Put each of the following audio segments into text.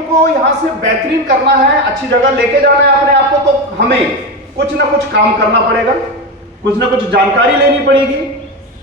चीजों को यहाँ से बेहतरीन करना है, अच्छी जगह लेके जाना है अपने आप को, तो हमें कुछ ना कुछ काम करना पड़ेगा, कुछ ना कुछ जानकारी लेनी पड़ेगी।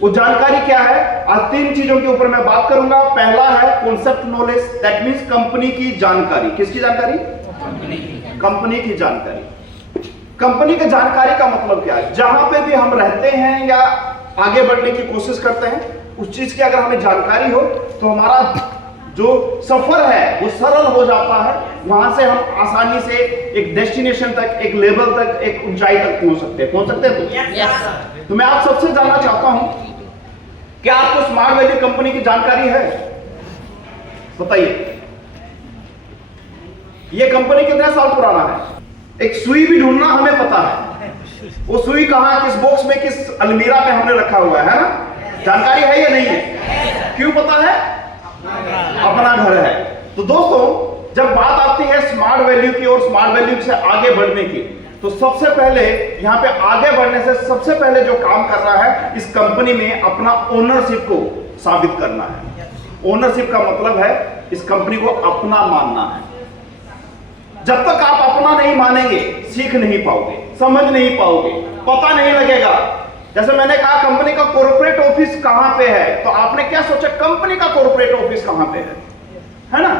वो जानकारी क्या है? आज 3 चीजों के ऊपर मैं बात करूंगा। पहला है concept knowledge, that means company की जानकारी। किसकी जानकारी? कंपनी की जानकारी। कंपनी की जानकारी का मतलब क्या है? जहां पे भी हम रहते हैं या आगे बढ़ने की कोशिश करते हैं, उस चीज की अगर हमें जानकारी हो तो हमारा जो सफर है वो सरल हो जाता है। वहां से हम आसानी से एक डेस्टिनेशन तक, एक लेवल तक, एक ऊंचाई तक पहुंच सकते हैं। पहुंच सकते हैं तो मैं आप सबसे जानना चाहता हूं, क्या आपको स्मार्ट वैल्यू कंपनी की जानकारी है? बताइए। ये कंपनी कितने साल पुराना है? एक सुई भी ढूंढना हमें पता है, वो सुई कहां, किस बॉक्स में, किस अलमीरा पे हमने रखा हुआ है ना? जानकारी है या नहीं है? क्यों पता है? अपना घर है। तो दोस्तों, जब बात आती है स्मार्ट वैल्यू की और स्मार्ट वैल्यू से आगे बढ़ने की, तो सबसे पहले यहां पे आगे बढ़ने से सबसे पहले जो काम करना है, इस कंपनी में अपना ओनरशिप को साबित करना है। ओनरशिप का मतलब है इस कंपनी को अपना मानना है। जब तक आप अपना नहीं मानेंगे, सीख नहीं पाओगे, समझ नहीं पाओगे, पता नहीं लगेगा। जैसे मैंने कहा कंपनी का कॉर्पोरेट ऑफिस कहां पे है, तो आपने क्या सोचा कंपनी का कॉर्पोरेट ऑफिस कहां पे है ना?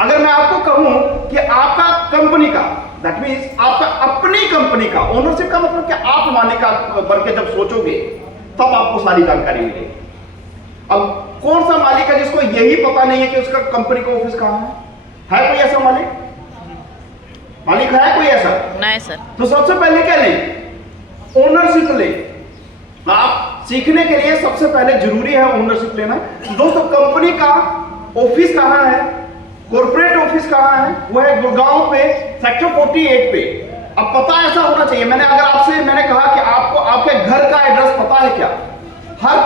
अगर मैं आपको कहूं कि आपका कंपनी का, दैट मींस आपका अपनी कंपनी का ओनरशिप का मतलब कि आप मालिक बन के जब सोचोगे, तब आपको सारी जानकारी मिलेगी। अब कौन सा मालिक है जिसको यही पता नहीं है कि उसका कंपनी का ऑफिस कहां है कोई ऐसा मालिक? मालिक है कोई ऐसा? नहीं सर। तो सबसे पहले क्या लें? ओनरशिप लें। आप सीखने के लिए सबसे पहले जरूरी है ओनरशिप लेना। दोस्तों, कंपनी का ऑफिस कहां है, कॉर्पोरेट ऑफिस कहां है? वो है गुड़गांव पे, सेक्टर 48 पे। अब पता ऐसा होना चाहिए, मैंने कहा कि आपको आपके घर का एड्रेस पता है क्या? हर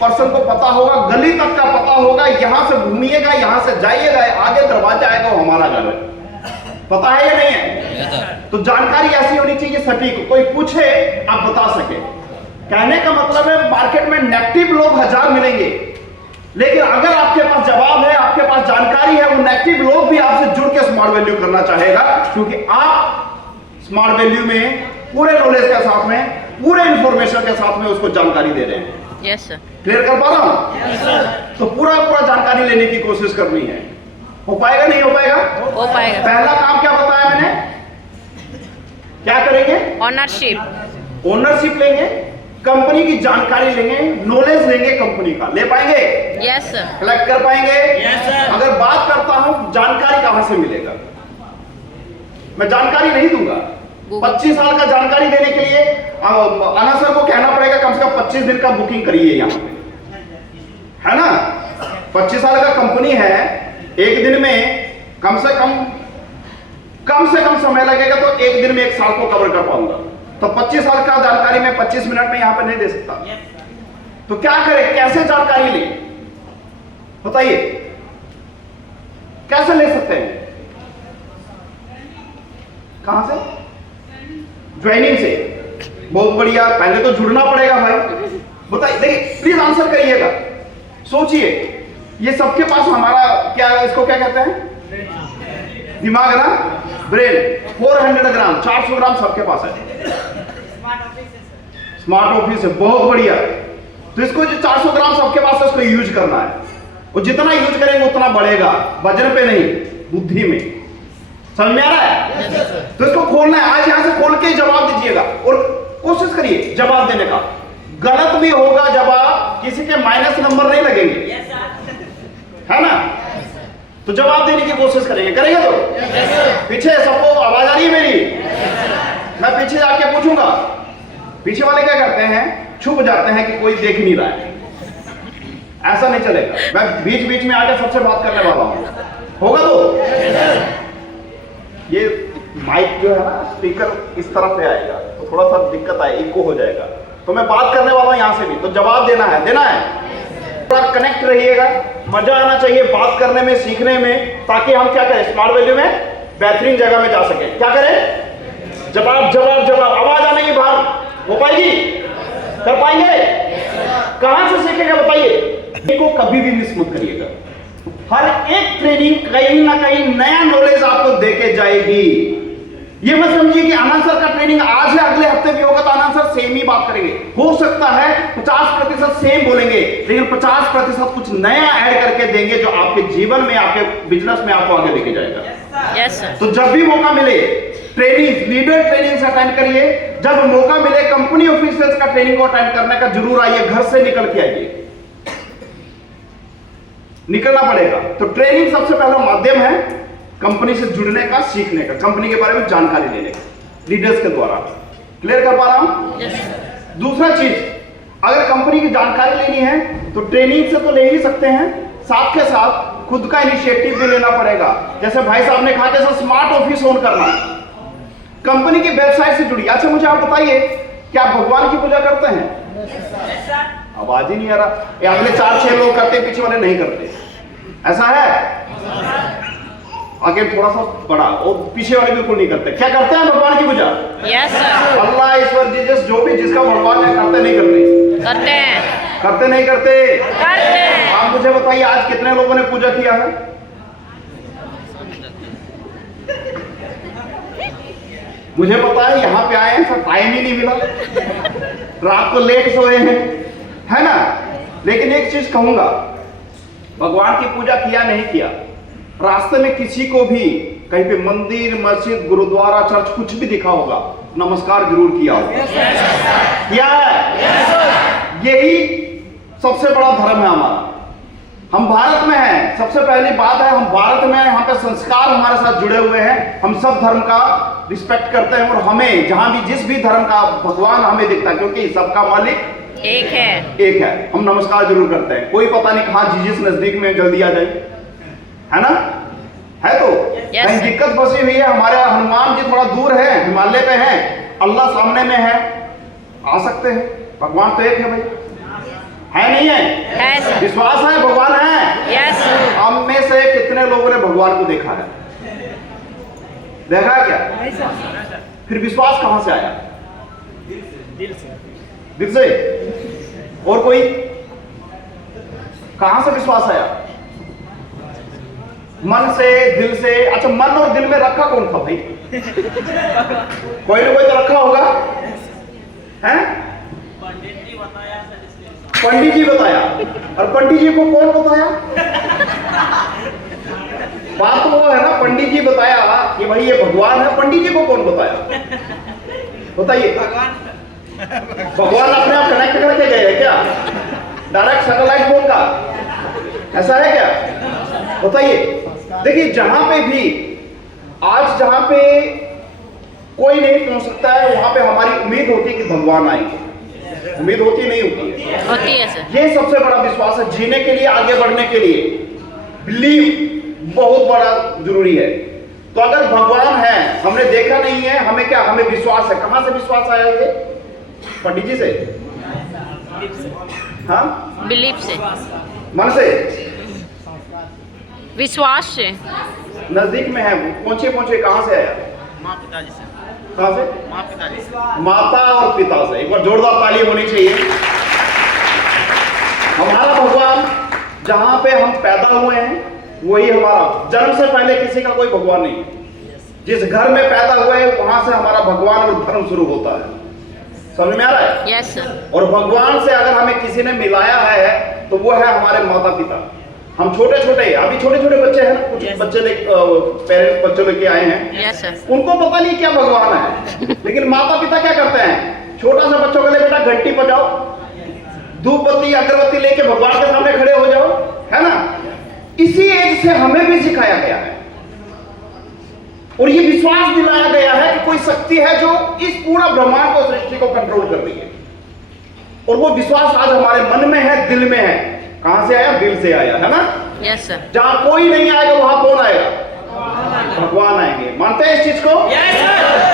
पर्सन को पता होगा, गली तक का पता होगा, यहां से घूमिएगा, यहां से जाइएगा, आगे दरवाजा आएगा, वो हमारा घर है। पता है या नहीं है? तो जानकारी ऐसी होनी चाहिए सटीक, कोई पूछे आप बता सके। कहने का मतलब है मार्केट में नेगेटिव लोग 1000 मिलेंगे, लेकिन अगर आपके पास जवाब है, आपके पास जानकारी है, वो नेगेटिव लोग भी आपसे जुड़ के स्मार्ट वैल्यू करना चाहेगा, क्योंकि आप स्मार्ट वैल्यू में पूरे नॉलेज के साथ में, पूरे इंफॉर्मेशन के साथ में उसको जानकारी दे रहे हैं। Yes sir. क्लियर कर पा रहा हूं? Yes sir. तो पूरा जानकारी लेने की कोशिश करनी है। हो पाएगा नहीं हो पाएगा? हो पाएगा। पहला काम क्या बताया मैंने? क्या करेंगे? ओनरशिप। ओनरशिप लेंगे, कंपनी की जानकारी लेंगे, नॉलेज लेंगे कंपनी का। ले पाएंगे? Yes sir. कलेक्ट कर पाएंगे? Yes sir. अगर बात करता हूं जानकारी कहां से मिलेगा, मैं जानकारी नहीं दूंगा। 25 साल का जानकारी देने के लिए आना सर को कहना पड़ेगा कम से कम 25 दिन का बुकिंग करिए यहां पे, है ना? 25 साल का कंपनी है, एक दिन में कम से कम समय लगेगा, तो एक दिन में 1 साल को कवर कर पाऊंगा। तो 25 साल का जानकारी मैं 25 मिनट में यहां पे नहीं दे सकता। तो क्या करें, कैसे जानकारी ले? बताइए, कैसे ले सकते हैं? कहां से? ज्वाइनिंग से। बहुत बढ़िया। पहले तो जुड़ना पड़ेगा भाई। बताइए, देखिए प्लीज आंसर करिएगा, सोचिए। ये सबके पास हमारा क्या, इसको क्या कहते हैं? दिमाग ना, ब्रेन। 400 ग्राम, 400 ग्राम सबके पास है। स्मार्ट ऑफिस है, बहुत बढ़िया। तो इसको जो 400 ग्राम सबके पास है, उसको यूज करना है। और जितना यूज करेंगे उतना बढ़ेगा, वजन पे नहीं, बुद्धि में। समझ में आ रहा है? तो इसको खोलना है। आज यहां से खोल के जवाब दीजिएगा और कोशिश करिए जवाब देने का। गलत भी होगा जवाब, किसी के माइनस नंबर नहीं लगेंगे, है ना? तो जवाब देने की कोशिश करेंगे। करेंगे तो? पीछे सबको आवाज आ रही है मेरी? मैं पीछे जाके पूछूंगा। पीछे वाले क्या करते हैं? छुप जाते हैं कि कोई देख नहीं रहा है। ऐसा नहीं चलेगा। मैं बीच बीच में आके सबसे बात करने वाला हूं। होगा तो? ये माइक जो है ना, स्पीकर इस तरफ से आएगा, तो थोड़ा सा दिक्कत आए, इको हो जाएगा। तो मैं बात करने वाला हूं यहां से भी, तो जवाब देना है। थोड़ा कनेक्ट रहिएगा, मजा आना चाहिए बात करने में, सीखने में, ताकि हम क्या करें, स्मार्ट वैल्यू में बेहतरीन जगह में जा सके। क्या करें? जवाब जवाब जवाब। आवाज आने की बाहर हो पाएगी? कर पाएंगे? कहां से सीखेगा बताइए? इनको कभी भी मिस मत करिएगा। हर एक ट्रेनिंग कहीं ना कहीं नया नॉलेज आपको देके जाएगी। ये मत समझिए कि आनंद सर का ट्रेनिंग आज है अगले हफ्ते भी होगा तो आनंद सर सेम ही बात करेंगे। हो सकता है 50% सेम बोलेंगे, लेकिन 50% कुछ नया ऐड करके देंगे जो आपके जीवन में, आपके बिजनेस में आपको आगे लेके जाएगा। Yes sir. तो जब भी मौका मिले ट्रेनिंग, लीडर ट्रेनिंग अटेंड करिए। जब मौका मिले कंपनी ऑफिशियल्स का ट्रेनिंग को अटेंड करने का जरूर आइए, घर से निकल के आइए, निकलना पड़ेगा। तो ट्रेनिंग सबसे पहला माध्यम है कंपनी से जुड़ने का, सीखने का, कंपनी के बारे में जानकारी लेने का, लीडर्स के द्वारा। क्लियर कर पा रहा हूं? यस। दूसरा चीज, अगर कंपनी की जानकारी लेनी है तो ट्रेनिंग से तो ले ही सकते हैं, साथ के साथ खुद का इनिशिएटिव भी लेना पड़ेगा। जैसे भाई साहब ने कहा जैसे स्मार्ट ऑफिस ऑन करना, कंपनी की वेबसाइट से जुड़िए। अच्छा मुझे आप बताइए, क्या आप भगवान की पूजा करते हैं? आवाज ही नहीं आ रहा। ये अगले 4-6 लोग करते, पीछे वाले नहीं करते, ऐसा है? आगे थोड़ा सा बड़ा, और पीछे वाले बिल्कुल नहीं करते। क्या करते हैं भगवान की पूजा? Yes sir. अल्लाह, ईश्वर, जीसस, जो भी जिसका भगवान है, करते नहीं करते? करते हैं। करते नहीं करते? करते हैं। आप मुझे बताइए आज कितने लोगों ने पूजा किया है? मुझे पता है यहाँ पे आए हैं सब, टाइम ही नहीं मिला, रात को लेट सोए हैं, है ना? लेकिन एक चीज कहूंगा, भगवान की पूजा किया नहीं किया, रास्ते में किसी को भी कहीं पे मंदिर, मस्जिद, गुरुद्वारा, चर्च कुछ भी दिखा होगा, नमस्कार जरूर किया होगा। किया है? यही सबसे बड़ा धर्म है हमारा। हम भारत में हैं, सबसे पहली बात है हम भारत में हैं, यहाँ पे संस्कार हमारे साथ जुड़े हुए हैं। हम सब धर्म का रिस्पेक्ट करते हैं और हमें जहां भी जिस भी धर्म का भगवान हमें दिखता है, क्योंकि सबका मालिक एक है। एक है, हम नमस्कार जरूर करते हैं। कोई पता नहीं कहां जीसस नजदीक में जल्दी आ जाए, है ना? है तो कहीं दिक्कत फंसी हुई है, हमारे हनुमान जी थोड़ा दूर है, हिमालय पे है, अल्लाह सामने में है, आ सकते हैं। भगवान तो एक है भाई, है नहीं है? है। विश्वास है भगवान है? यस। हम में से कितने लोगों ने भगवान को देखा है? देखा है क्या? फिर विश्वास कहां से आया? दिल से। और कोई? कहां से विश्वास आया? मन से, दिल से। अच्छा, मन और दिल में रखा कौन था भाई? कोई ना कोई तो रखा होगा, हैं? पंडित जी बताया। और पंडित जी को कौन बताया? बात तो वो है ना, पंडित जी बताया कि भाई ये भगवान है, पंडित जी को कौन बताया? बताइए। भगवान अपने आप कनेक्ट करके गए हैं क्या? डायरेक्ट सैटेलाइट फोन का, ऐसा है क्या? बताइए। देखिए, जहां पे भी आज जहां पे कोई नहीं पहुंच सकता है, वहां पे हमारी उम्मीद होती है कि भगवान आएंगे। उम्मीद होती नहीं होती है? होती है सर। ये सबसे बड़ा विश्वास है जीने के लिए, आगे बढ़ने के लिए। बिलीव बहुत बड़ा जरूरी है। तो अगर भगवान है, हमने देखा नहीं है, हमें क्या, हमें विश्वास है। कहां से विश्वास आया ये? पंडित जी से? हाँ, बिलीफ से, मन से, विश्वास से। नजदीक में है, पहुंचे पहुंचे। कहां से आया? माँ पिताजी से। कहां से? माँ पिताजी से। माता और पिता से। एक बार जोरदार ताली होनी चाहिए। हमारा भगवान जहां पे हम पैदा हुए हैं वही हमारा, जन्म से पहले किसी का कोई भगवान नहीं। जिस घर में पैदा हुए वहां से हमारा भगवान और धर्म शुरू होता है। समझ में आ रहा है? Yes sir. और भगवान से अगर हमें किसी ने मिलाया है तो वो है हमारे माता पिता। हम छोटे छोटे, अभी छोटे छोटे बच्चे हैं, कुछ बच्चे पेरेंट्स बच्चों लेके आए हैं। Yes sir. उनको पता नहीं क्या भगवान है, लेकिन माता पिता क्या करते हैं? छोटा सा बच्चों के लिए, बेटा घंटी बजाओ, धूप बत्ती अगरबत्ती लेके भगवान के सामने खड़े हो जाओ, है ना? इसी एज से हमें भी सिखाया गया है और ये विश्वास दिलाया गया है कि कोई शक्ति है जो इस पूरा ब्रह्मांड को, सृष्टि को कंट्रोल कर रही है। और वो विश्वास आज हमारे मन में है, दिल में है। कहां से आया? दिल से आया, है ना? Yes sir. जहां कोई नहीं आएगा वहां कौन आएगा? भगवान आएंगे। मानते हैं इस चीज को?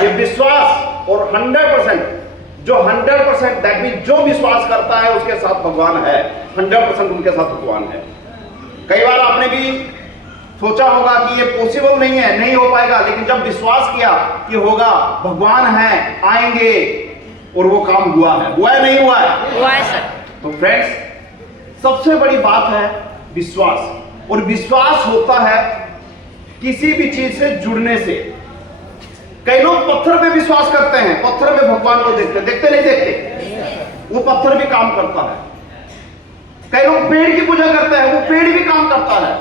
ये विश्वास और 100% जो 100% दैट मीन जो विश्वास करता है उसके साथ भगवान है, 100% उनके साथ भगवान है। कई बार आपने भी सोचा होगा कि ये पॉसिबल नहीं है, नहीं हो पाएगा, लेकिन जब विश्वास किया कि होगा, भगवान है, आएंगे, और वो काम हुआ है। हुआ है नहीं हुआ है? हुआ है सर। तो फ्रेंड्स, सबसे बड़ी बात है विश्वास। और विश्वास होता है किसी भी चीज से जुड़ने से। कई लोग पत्थर पे विश्वास करते हैं, पत्थर में भगवान को देखते देखते नहीं देखते, वो पत्थर भी काम करता है। कई लोग पेड़ की पूजा करते हैं, वो पेड़ भी काम करता है।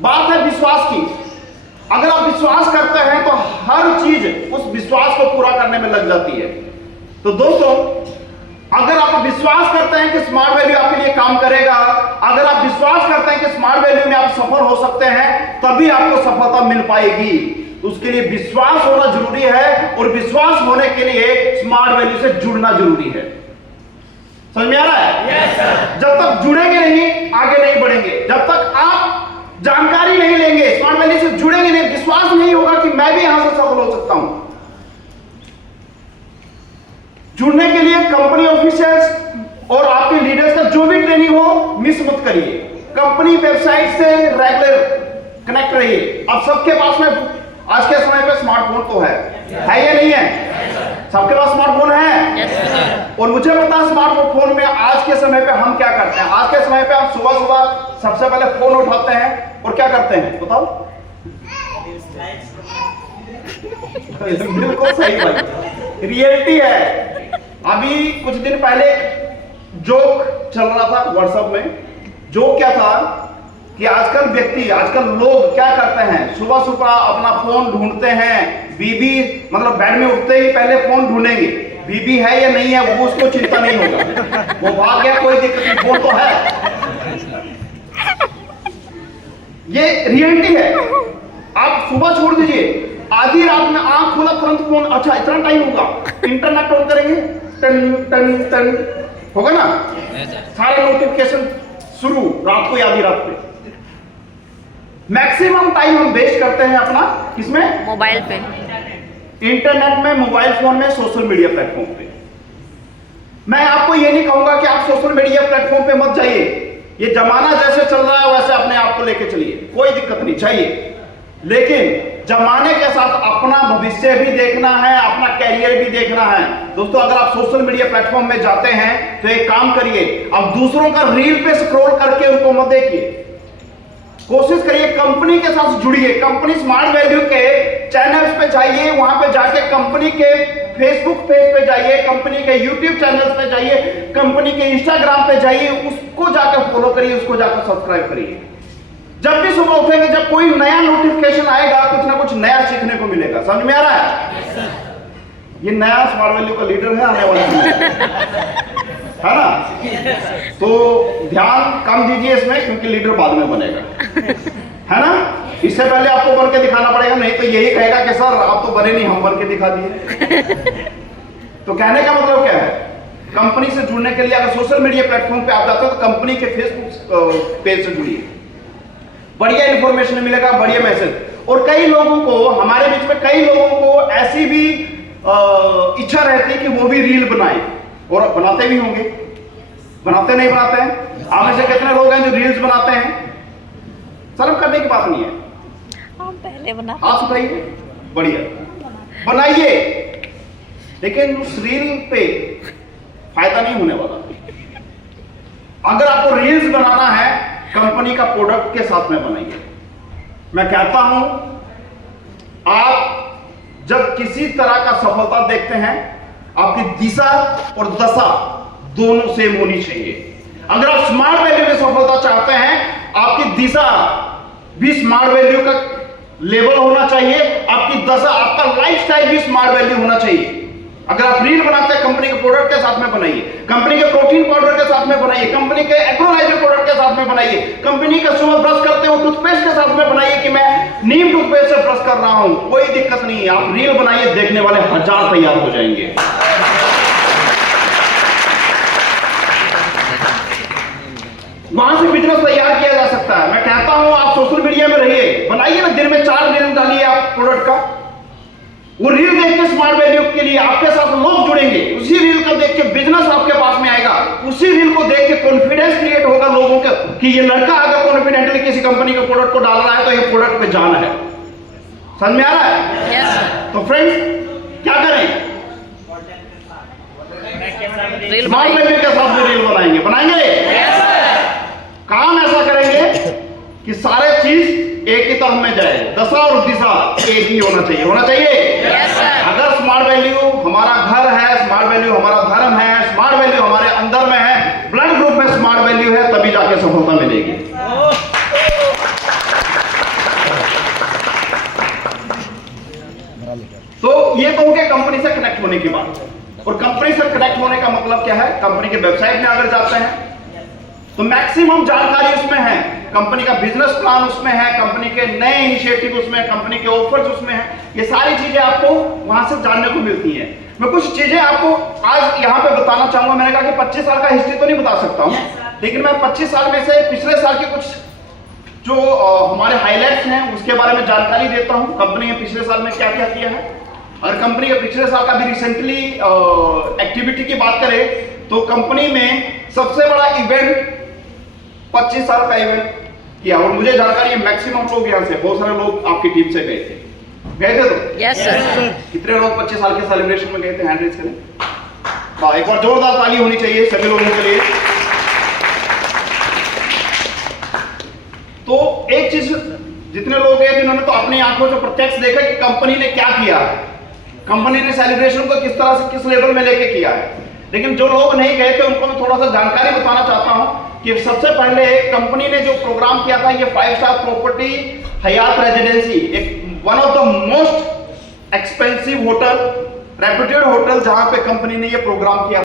बात है विश्वास की। अगर आप विश्वास करते हैं तो हर चीज उस विश्वास को पूरा करने में लग जाती है। तो दोस्तों, अगर आप विश्वास करते हैं कि स्मार्ट वैल्यू आपके लिए काम करेगा, अगर आप विश्वास करते हैं कि स्मार्ट वैल्यू में आप सफल हो सकते हैं, तभी आपको सफलता मिल पाएगी। उसके लिए विश्वास होना जरूरी है, और विश्वास होने के लिए स्मार्ट वैल्यू से जुड़ना जरूरी है। समझ में आ रहा है? Yes sir. जब तक जुड़ेंगे नहीं, आगे नहीं बढ़ेंगे। जब तक आप जानकारी नहीं लेंगे, स्मार्ट वैल्यू से जुड़ेंगे नहीं, विश्वास नहीं होगा कि मैं भी यहां से सफल हो सकता हूं। जुड़ने के लिए कंपनी ऑफिसर्स और आपके लीडर्स का जो भी ट्रेनिंग हो, मिस मत करिए। कंपनी वेबसाइट से रेगुलर कनेक्ट रहिए। अब सबके पास में आज के समय पे स्मार्टफोन तो है या नहीं है? सबके पास स्मार्टफोन है। और मुझे पता है स्मार्टफोन में आज के समय पे हम क्या करते हैं। आज के समय पे आप सुबह सुबह सबसे पहले फोन उठाते हैं और क्या करते हैं बताओ? बिल्कुल सही भाई, रियलिटी है। अभी कुछ दिन पहले जोक चल रहा था व्हाट्सएप में। जोक क्या था कि आजकल लोग क्या करते हैं, सुबह सुबह अपना फोन ढूंढते हैं। बीबी मतलब बेड में उठते ही पहले फोन ढूंढेंगे, बीबी है या नहीं है वो उसको चिंता नहीं होगा, वो भाग गया कोई दिक्कत नहीं, फोन तो है। ये रियलिटी है। आप सुबह छोड़ दीजिए, आधी रात में आंख खोला तुरंत फोन, अच्छा इतना टाइम होगा, इंटरनेट ऑन करेंगे, टन टन टन होगा ना, सारे नोटिफिकेशन शुरू रात को, आधी रात पे। मैक्सिमम टाइम हम वेस्ट करते हैं अपना किसमें? मोबाइल पे, इंटरनेट में, मोबाइल फोन में, सोशल मीडिया प्लेटफॉर्म पे। मैं आपको ये नहीं कहूंगा कि आप सोशल मीडिया प्लेटफॉर्म पे मत जाइए। ये जमाना जैसे चल रहा है वैसे अपने आप को लेके चलिए, कोई दिक्कत नहीं, चाहिए। लेकिन जमाने के साथ अपना भविष्य भी देखना है, अपना कैरियर भी देखना है। दोस्तों, अगर आप सोशल मीडिया प्लेटफॉर्म में जाते हैं तो एक काम करिए, अब दूसरों का रील पे स्क्रॉल करके उनको मत देखिए। कोशिश करिए कंपनी के साथ जुड़िए। कंपनी स्मार्ट वैल्यू के चैनल्स पे जाइए, वहां पे जाके कंपनी के फेसबुक पेज पे जाइए, कंपनी के यूट्यूब चैनल्स पे जाइए, कंपनी के इंस्टाग्राम पे जाइए, उसको जाकर फॉलो करिए, उसको जाकर सब्सक्राइब करिए। जब भी सुबह उठेंगे, जब कोई नया नोटिफिकेशन आएगा, कुछ ना कुछ नया सीखने को मिलेगा। समझ में आ रहा है? ये नया स्मार्ट वैल्यू का लीडर है आने वाला है ना? तो ध्यान कम दीजिए इसमें, क्योंकि लीडर बाद में बनेगा, है ना? इससे पहले आपको बन के दिखाना पड़ेगा, नहीं तो यही कहेगा कि सर आप तो बने नहीं, हम बन के दिखा दिए। तो कहने का मतलब क्या है? कंपनी से जुड़ने के लिए अगर सोशल मीडिया प्लेटफॉर्म पे आप जाते हो तो कंपनी के फेसबुक पेज से जुड़िए, बढ़िया इंफॉर्मेशन मिलेगा, बढ़िया मैसेज। और कई लोगों को, हमारे बीच में कई लोगों को ऐसी भी इच्छा रहती है कि वो भी रील बनाए, और बनाते भी होंगे, बनाते नहीं बनाते हैं? आप में से कितने लोग हैं जो रील्स बनाते हैं? शर्म करने की बात नहीं है, हम पहले बना, हाथ उठाइए, बढ़िया बनाइए, लेकिन उस रील पे फायदा नहीं होने वाला। अगर आपको रील्स बनाना है, कंपनी का प्रोडक्ट के साथ में बनाइए। मैं कहता हूं, आप जब किसी तरह का सफलता देखते हैं, आपकी दिशा और दशा दोनों सेम होनी चाहिए। अगर आप स्मार्ट वैल्यू में सफलता चाहते हैं, आपकी दिशा भी स्मार्ट वैल्यू का लेवल होना चाहिए, आपकी दशा, आपका लाइफस्टाइल भी स्मार्ट वैल्यू होना चाहिए। अगर आप रील बनाते हैं, कंपनी के प्रोडक्ट के साथ में बनाइए, कंपनी के प्रोटीन पाउडर के साथ में बनाइए, कंपनी के एक्रोलाइजर प्रोडक्ट के साथ में बनाइए, कंपनी का सुबह ब्रश करते हो टूथपेस्ट के साथ में बनाइए कि मैं नीम टूथपेस्ट से ब्रश कर रहा हूं, कोई दिक्कत नहीं है। आप रील बनाइए, देखने वाले 1000 तैयार हो जाएंगे। वहां से बिजनेस तैयार किया जा सकता है। मैं कहता हूं, आप सोशल मीडिया में रहिए, बनाइए ना, दिन में 4 रील डालिए आप प्रोडक्ट का। वो रील देख के स्मार्ट वैल्यू के लिए आपके साथ लोग जुड़ेंगे, उसी रील को देख के बिजनेस आपके पास में आएगा, उसी रील को देख के कॉन्फिडेंस क्रिएट होगा लोगों का कि ये लड़का अगर कॉन्फिडेंटली किसी कंपनी के प्रोडक्ट को डाल रहा है तो ये प्रोडक्ट पे जाना है। समझ में आ रहा है? यस। तो फ्रेंड्स, क्या करें? स्मार्ट वैल्यू के साथ में रील बनाएंगे, बनाएंगे। काम ऐसा करेंगे कि सारे चीज एक ही तरफ में जाए, दशा और दिशा एक ही होना चाहिए, होना चाहिए। अगर स्मार्ट वैल्यू हमारा घर है, स्मार्ट वैल्यू हमारा धर्म है, स्मार्ट वैल्यू हमारे अंदर में है, ब्लड ग्रुप में स्मार्ट वैल्यू है, तभी जाके सफलता मिलेगी। तो ये तो हो गया कंपनी से कनेक्ट होने की बात। और कंपनी से कनेक्ट होने का मतलब क्या है? कंपनी के वेबसाइट में अगर जाते हैं तो मैक्सिमम जानकारी उसमें है, कंपनी का बिजनेस प्लान उसमें है, कंपनी के नए इनिशिएटिव उसमें है, कंपनी के ऑफर्स उसमें है, ये सारी चीजें आपको वहां से जानने को मिलती हैं। मैं कुछ चीजें आपको आज यहाँ पे बताना चाहूंगा। मैंने कहा कि 25 साल का हिस्ट्री तो नहीं बता सकता हूँ, लेकिन मैं 25 साल में से पिछले साल के कुछ जो हमारे हाईलाइट्स हैं उसके बारे में जानकारी देता हूँ। कंपनी ने पिछले साल में क्या क्या किया है, और कंपनी के पिछले साल का भी रिसेंटली एक्टिविटी की बात करें तो कंपनी में सबसे बड़ा इवेंट 25 साल का इवेंट किया। और मुझे जानकारी है मैक्सिमम लोग यहाँ से, बहुत सारे लोग आपकी टीम से गए थे तो यस सर। कितने लोग 25 साल के सेलिब्रेशन में गए थे? हैंड रेज करें। वाह, एक बार जोरदार ताली होनी चाहिए सभी लोगों के लिए। तो एक चीज, जितने लोग गए जिन्होंने तो अपनी आंखों से प्रत्यक्ष देखा कि कंपनी ने क्या किया है, कंपनी ने सेलिब्रेशन को किस तरह से किस लेवल में लेके किया है। लेकिन जो लोग नहीं गए थे उनको मैं थोड़ा सा जानकारी बताना चाहता हूं कि सबसे पहले कंपनी ने जो प्रोग्राम किया था, ये 5 स्टार प्रॉपर्टी हयात रेजिडेंसी, एक one of the most expensive hotel, reputed hotel, जहां पे कंपनी ने ये प्रोग्राम किया।